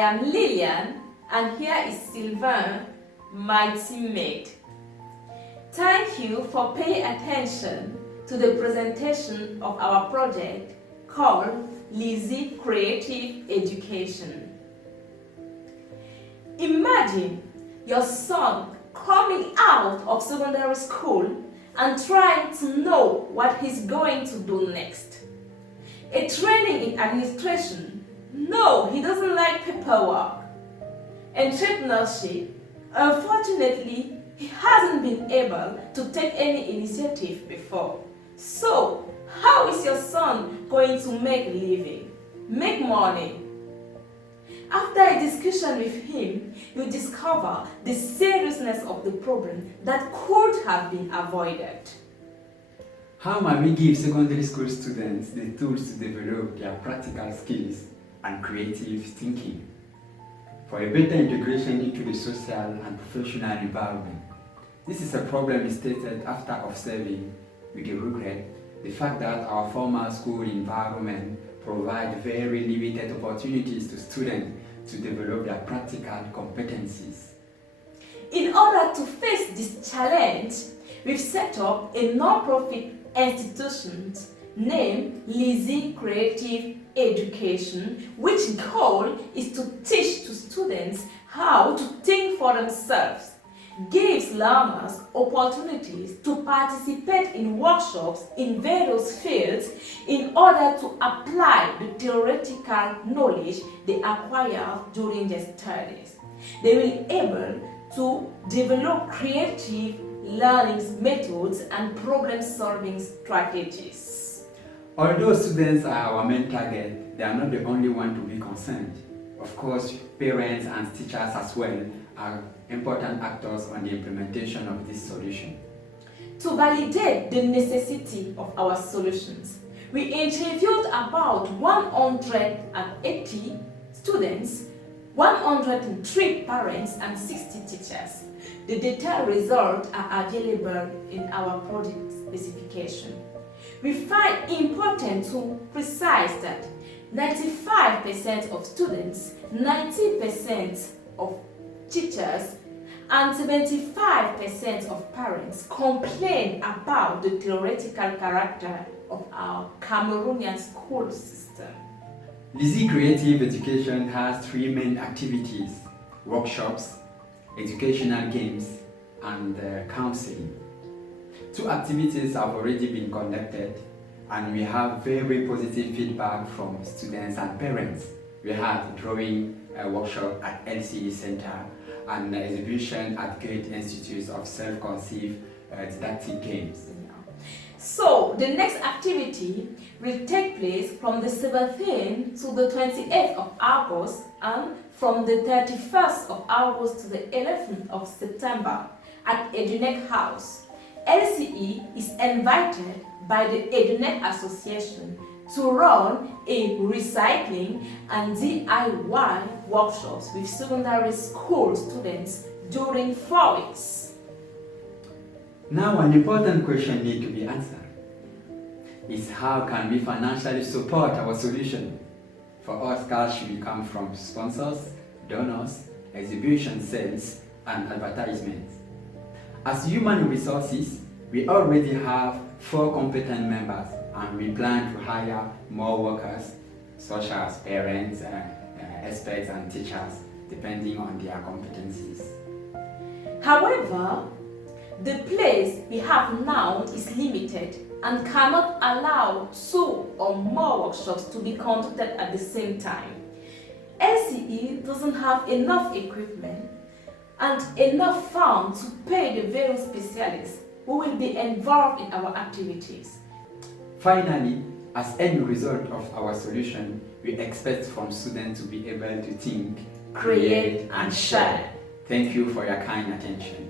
am Lillian, and here is Sylvain, my teammate. Thank you for paying attention to the presentation of our project called LiSy Creative Education. Imagine your son coming out of secondary school and trying to know what he's going to do next. A training in administration? No, he doesn't like paperwork. Entrepreneurship? Unfortunately, he hasn't been able to take any initiative before. So, how is your son going to make a living, make money? After a discussion with him, you discover the seriousness of the problem that could have been avoided. How might we give secondary school students the tools to develop their practical skills and creative thinking for a better integration into the social and professional environment? This is a problem stated after observing, with regret, the fact that our formal school environment provides very limited opportunities to students to develop their practical competencies. In order to face this challenge, we've set up a non-profit institution named LiSy Creative Education, which goal is to teach to students how to think for themselves, gives learners opportunities to participate in workshops in various fields in order to apply the theoretical knowledge they acquire during their studies. They will be able to develop creative learning methods and problem-solving strategies. Although students are our main target, they are not the only one to be concerned. Of course, parents and teachers as well are important actors on the implementation of this solution. To validate the necessity of our solutions, we interviewed about 180 students, 103 parents, and 60 teachers. The detailed results are available in our project specification. We find important to precise that 95% of students, 90% of teachers, and 75% of parents complain about the theoretical character of our Cameroonian school system. LiSy Creative Education has three main activities: workshops, educational games, and counseling. Two activities have already been conducted, and we have very positive feedback from students and parents. We had drawing workshop at LCE Center and exhibition at Great Institutes of Self-Conceived Didactic Games. So, the next activity will take place from the 17th to the 28th of August and from the 31st of August to the 11th of September at Edunet House. LCE is invited by the Edunet Association to run a recycling and DIY workshops with secondary school students during 4 weeks. Now, an important question needs to be answered is how can we financially support our solution? For us, cash should come from sponsors, donors, exhibition sales, and advertisements. As human resources, we already have 4 competent members, and we plan to hire more workers, such as parents, experts, and teachers, depending on their competencies. However, the place we have now is limited and cannot allow 2 or more workshops to be conducted at the same time. LCE doesn't have enough equipment and enough funds to pay the various specialists who will be involved in our activities. Finally, as end result of our solution, we expect from students to be able to think, create, and share. Thank you for your kind attention.